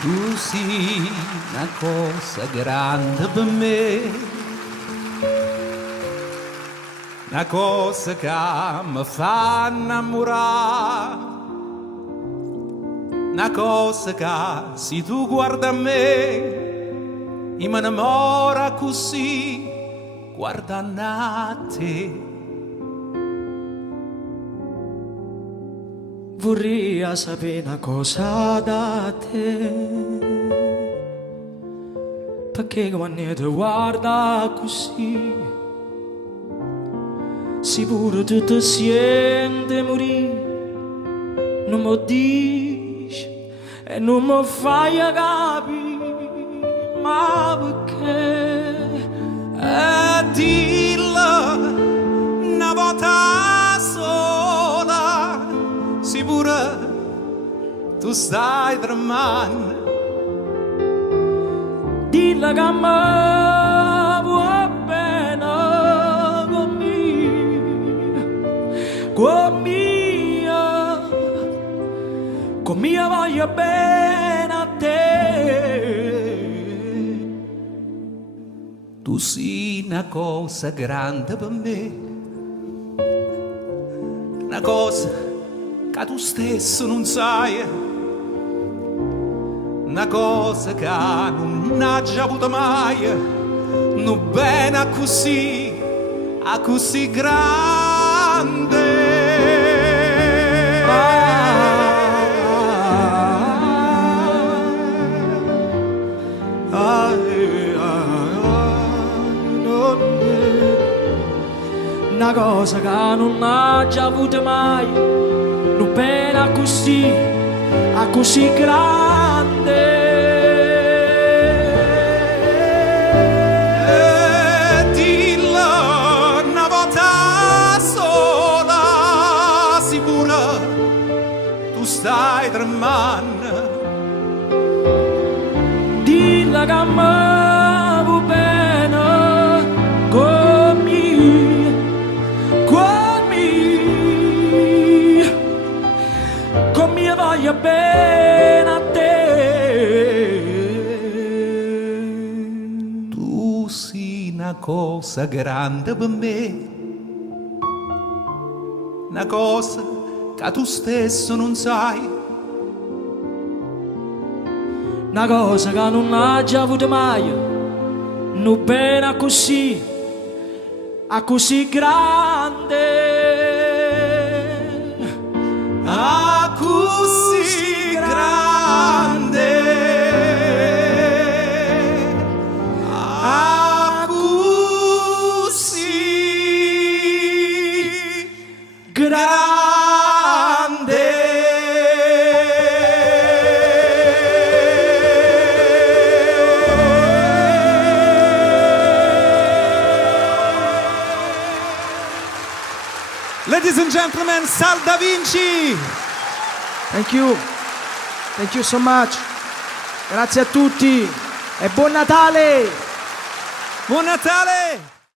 Tu sei una cosa grande per me, una cosa che mi fa innamorare, una cosa che se tu guarda a me, mi innamora così, guardando a te. Vorrei sapere una cosa da te, perché quando ti guarda così, sicuro tu ti senti morire, non mi dici e non mi fai capire, ma perché? Dillo una volta sola, sicura tu stai tremando. Dilla che a me vuoi bene con mia voglio bene a te. Tu sei una cosa grande per me, una cosa che tu stesso non sai, una cosa che non ha già avuto mai, non bene a così grande. Una cosa che non ha già avuto mai, non pena così grande. Dillo una volta sola, sicura tu stai tremando. Dilla che a me vuoi bene con mia voglio bene a te. Tu sei una cosa grande per me, una cosa che tu stesso non sai, Una cosa che non ha già avuto mai, non bene così grande. così grande, così grande. Ladies and gentlemen, Sal Da Vinci. Thank you so much. Grazie a tutti e buon Natale! Buon Natale!